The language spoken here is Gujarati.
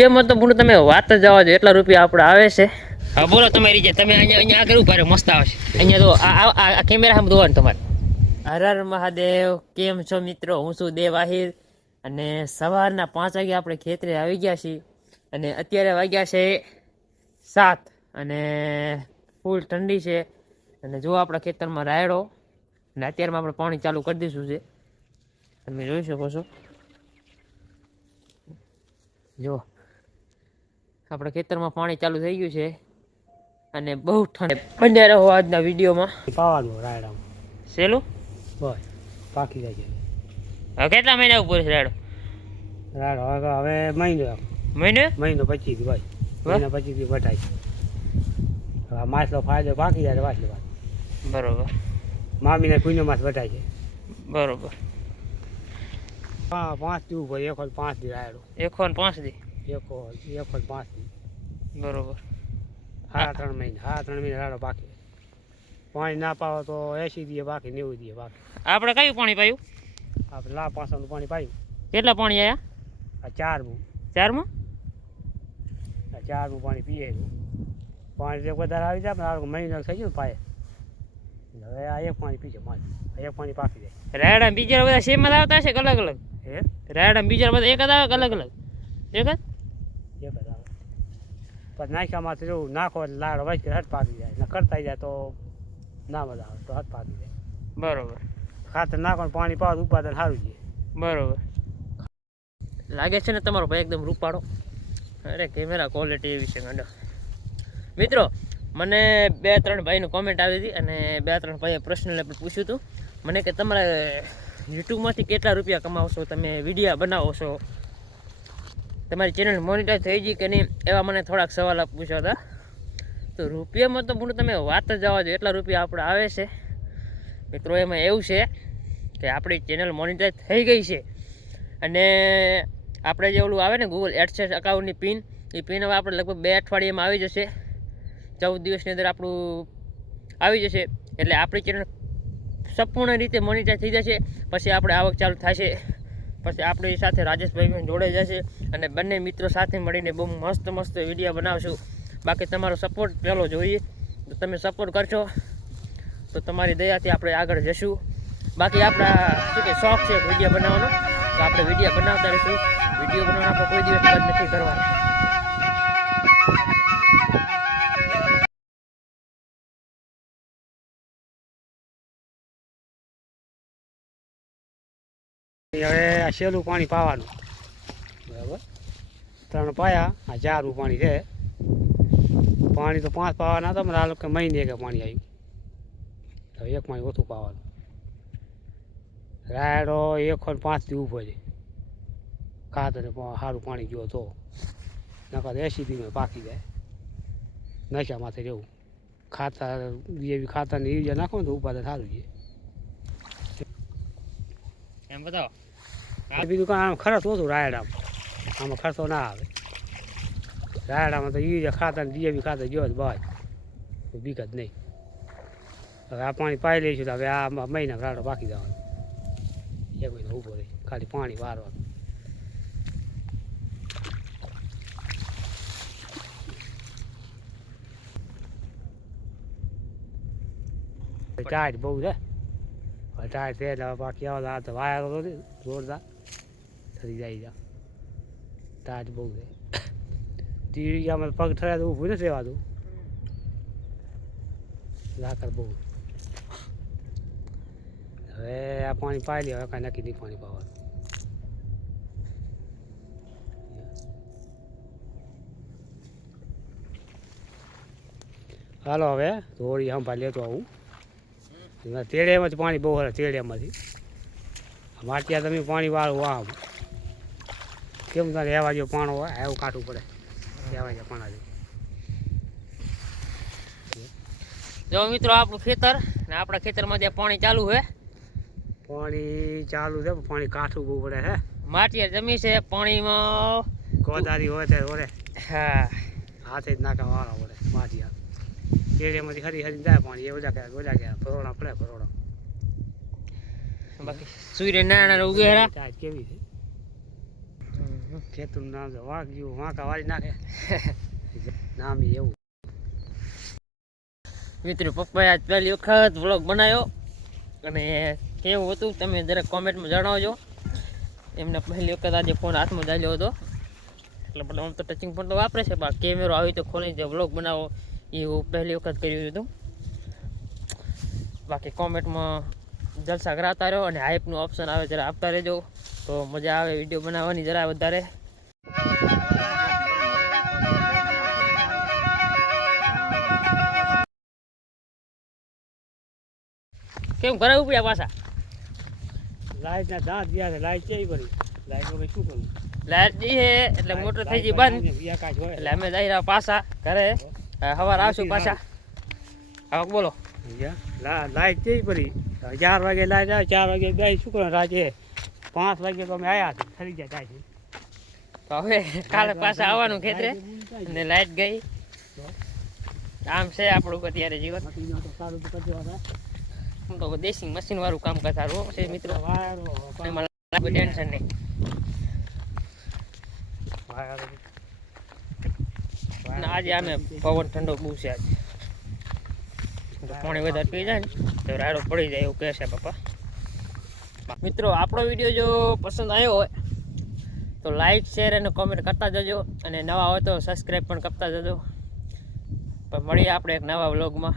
એમાં મહત્વપૂર્ણ પૂરું તમે વાત જ જવા દો એટલા રૂપિયા આપણે આવે છે. હા બોલો તમારી જે તમે અહીંયા અહીંયા આગળ ઊભા રહો મસ્ત આવશે અહીંયા તો આ આ- આ આ કેમેરા સામે જોવાનું તમારે. હર હર મહાદેવ કેમ છો મિત્રો? હું છું દેવ આહિર અને સવારના પાંચ વાગે આપણે ખેતરે આવી ગયા છીએ. અને અત્યારે વાગ્યા છે સાત. અને ફૂલ ઠંડી છે. અને જો આપણા ખેતરમાં રાયડો અને અત્યારમાં આપણે પાણી ચાલુ કરી દઈશું છે. તમે જોઈ શકો છો. જો. આપણા ખેતરમાં પાણી ચાલુ થઈ ગયું છે અને બહુ ઠંડ. બને રહો આજના વિડીયોમાં. પાવાનું રાયડા સેલું? બસ પાકી જાય છે. હવે કેટલા મહિના ઉપર છે રાયડો? રાયડો હવે હવે મહિનો મહિને? મહિનો પચીસ ભાઈ. મહિના પચીસ દી વટાય માછલો ફાયદો પાકી જાય વાત બરોબર. મામીને કુઈનો માસ વટાય છે. બરોબર. હા પાંચ દી ઉપર એક પાંચ દી રાયડો. એકો પાંચ દી? એક એક વાર પાંચ દી બરોબર. સાડા ત્રણ મહિના સાડા ત્રણ મહિના રાયડો બાકી. પાણી ના પાવો તો એસી દીએ બાકી નેવું દીએ બાકી. આપણે કયું પાણી પાયું? આપણે લા પાસાનું પાણી પાયું. કેટલા પાણી આવ્યા આ ચારમું. ચારમાં? આ ચારમું પાણી પીએ પાણી તો વધારે આવી જાય આ મહિનો થઈ ગયો પાયે. હવે આ એક પાણી પીશે મારે એક પાણી પાકી જાય. રાયડા બીજા બધા સેમ જ આવતા હશે કે અલગ અલગ? હે? રાયડા બીજા બધા એક જ આવે અલગ અલગ? એક જ? એક પછી નાખ્યામાંથી જો નાખો એટલે લાડ વાંચ કે હટ પાકી જાય. ને કરતા જાય તો ના મજા આવે તો હટ પાકી જાય. બરોબર. ખાતર નાખો ને પાણી પાવ તો ઉત્પાદન સારું છે. બરોબર. લાગે છે ને તમારો ભાઈ એકદમ રૂપાળો? અરે કેમેરા ક્વોલિટી એવી છે ગાંડો મિત્રો મને બે ત્રણ ભાઈનું કોમેન્ટ આવી હતી અને બે ત્રણ ભાઈએ પ્રશ્ન પણ પૂછ્યું હતું. મને કે તમારે યુટ્યુબમાંથી કેટલા રૂપિયા કમાવશો તમે વિડીયા બનાવો છો? તમારી ચેનલ મોનિટાઈઝ થઈ ગઈ કે નહીં, એવા મને થોડાક સવાલ પૂછ્યા હતા. તો રૂપિયામાં તો પૂરું તમે વાત જ જવા દો, એટલા રૂપિયા આપણે આવે છે. મિત્રો, એમાં એવું છે કે આપણી ચેનલ મોનિટાઈઝ થઈ ગઈ છે. અને આપણે જે ઓલું આવે ને ગૂગલ એડસેસ અકાઉન્ટની પિન, એ પિન હવે આપણે લગભગ બે અઠવાડિયામાં આવી જશે. ચૌદ દિવસની અંદર આપણું આવી જશે. એટલે આપણી ચેનલ સંપૂર્ણ રીતે મોનિટાઈઝ થઈ જશે. પછી આપણે આવક ચાલુ થશે. પછી આપણી સાથે રાજેશભાઈ પણ જોડે જશે અને બંને મિત્રો સાથે મળીને બહુ મસ્ત મસ્ત વીડિયો બનાવશું. બાકી તમારો સપોર્ટ પહેલો જોઈએ. તો તમે સપોર્ટ કરશો. તો તમારી દયાથી આપણે આગળ જશું. બાકી આપણા શું કે શોખ છે વીડિયો બનાવવાનો. તો આપણે વીડિયો બનાવતા રહીશું. વીડિયો બનાવવાનો કોઈ દિવસ બંધ નથી કરવાનો. હવે આ શેલું પાણી પાવાનું. બરાબર. ત્રણ પાયા આ ચારું પાણી છે. પાણી તો પાંચ પાવાના હતા આ લોકો મહિને કે પાણી આવ્યું. હવે એક પાણી ઓછું પાવાનું. રાયડો એક પાંચથી પાંચ ઊભો છે. ખાતર સારું પાણી ગયો તો. નકર એસી દીમાં પાકી જાય. નશામાંથી રહેવું. ખાતર જેવી ખાતરની યુરિયા નાખો ને તો ઉપાદન સારું છે એમ બતાવો. આ બીજું કાંઈ આમ ખર્ચ ઓછું રાયડામાં. આમાં ખર્ચો ના આવે. રાયડામાં તો યુરિયા ખાતર ને ડીએપી ખાતર ગયો જ કોઈ બીક જ નહીં. હવે આ પાણી પાઈ લઈશું તો હવે આ મહિના રાડો બાકી જવાનો. એક મહિનો ઊભો રહી. ખાલી પાણી વારવાનું. ટાઈટ બહુ છે. ટાઈટ છે એટલે બાકી આવે આ તો વાયરો તો નહીં જોરદાર થતી જાય જા ટાઈટ બહુ છે ટીવીમાં પગ ઠરાય તો ઊભું નથી રહેવાતું લાકડ બહુ હવે આ પાણી લે હવે કાંઈ નક્કી નહીં પાણી પાવાનું હાલો હવે થોડી ભાઈ લેતો આવું. તેડિયામાંથી પાણી બહુ હરે તેડિયામાંથી. માટિયા તમે પાણી વાળું વાહ. કેમ તારે રહેવા જેવું પાણો હોય એવું કાઢવું પડે. રહેવા જેવું પાણા જો મિત્રો આપણું ખેતર ને આપણા ખેતરમાં જે પાણી ચાલુ છે પાણી ચાલુ છે પાણી કાઠું બહુ પડે હે. માટીયા જમી છે પાણીમાં ગોદારી હોય ત્યારે ઓરે હા. હાથે જ નાખા વાળા પડે માટિયા. તેડિયામાંથી હરી હરી જાય પાણી એ ઓજા કર્યા ઓજા કર્યા ભરોડા પડે ભરોડા બાકી સૂર્ય નાના ઉગેરા ટાઈટ કેવી છે? હમ ખેતરનું નામ છે વાંક્યું વાંકા વાળી નાખે. નામ એવું. મિત્રો પપ્પાએ આજ પહેલી વખત વ્લોગ બનાવ્યો. અને કેવું હતું તમે જરાક કોમેન્ટમાં જણાવજો. એમને પહેલી વખત આજે ફોન હાથમાં ચાલ્યો હતો. એટલે આમ તો ટચિંગ ફોન તો વાપરે છે પણ કેમેરો આવી તો ખોલી જે વ્લોગ બનાવો એ હું પહેલી વખત કર્યું હતું બાકી કોમેન્ટમાં જલસા કરાવતા રહ્યો અને હાઈપનું ઓપ્શન આવે જરા આપતા રહેજો. તો મજા આવે વીડિયો બનાવવાની જરા વધારે. કેમ ઘરે ઉપડ્યા પાછા? લાઈટના દાંત ગયા છે લાઈટ કેવી પડી? લાઈટ વગર શું કરવું લાઈટ જી એટલે મોટર થઈ ગઈ બંધ. બંધ એટલે અમે જઈ રહ્યા પાછા ઘરે. સવાર આવશું પાછા. આવક બોલો. લા- લાઈટ જઈ પડી? ચાર વાગે લાઈટ આવે ચાર વાગે બે શું કરવાનું રાતે પાંચ વાગે તો અમે આવ્યા હતા ખરી ગયા થાય તો હવે કાલે પાછા આવવાનું ખેતરે. ને લાઈટ ગઈ. આમ છે આપણું અત્યારે જીવન. હું તો દેશી મશીન વાળું કામ કરતા રહો છે મિત્રો. એમાં ટેન્શન નહીં. અને આજે આમે પવન ઠંડો બહુ છે આજે પાણી વધારે પી જાય ને, તો રાડો પડી જાય એવું કહે છે પપ્પા મિત્રો, આપણો વીડિયો જો પસંદ આવ્યો હોય, તો લાઈક શેર અને કોમેન્ટ કરતા જજો. અને નવા હોય તો સબસ્ક્રાઈબ પણ કરતા જજો. પણ મળીએ આપણે એક નવા વ્લોગમાં